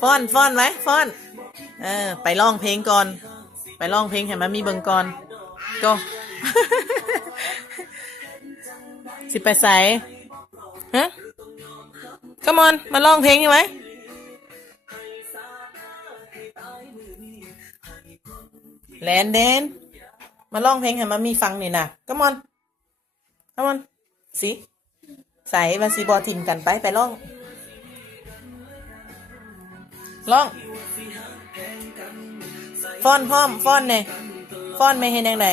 ฟ้อนไว้ฟ้อนไปร้องเพลงก่อนไปร้องเพลงให้มันมีเบิ่งก่อนก็ สิไปใส่ฮะ come on มาร้องเพลงใช่ไหมแลนเดนมาร้องเพลงให้มันมีฟังนี่นะ come on come on สิใส่มาสิบอทิมกันไปร้องฟ้อนพร้อมฟ้อนเนี่ยฟ้อนไม่เห็นยังไง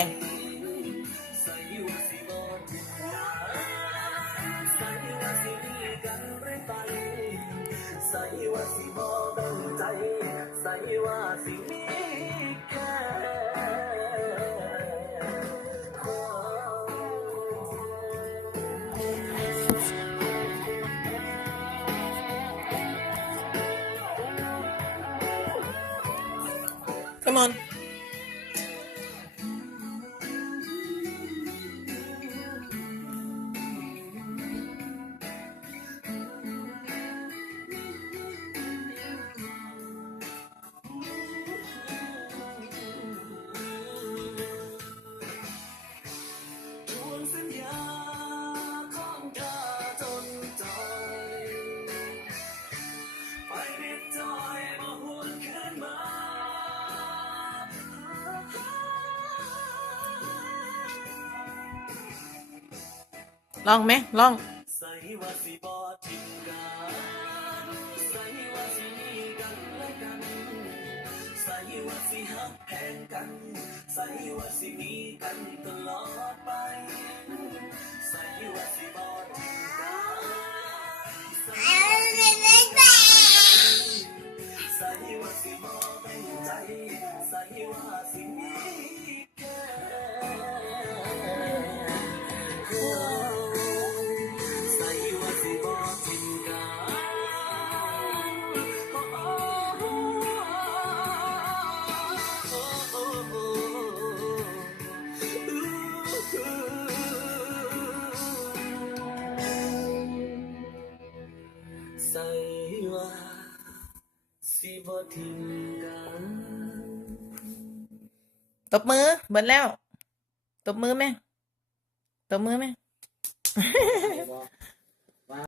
come onลองไหมลองใส่ว่าสิบ่ทิ้งกันตบมือเบิดแล้วตบมือไหมตบมือไหม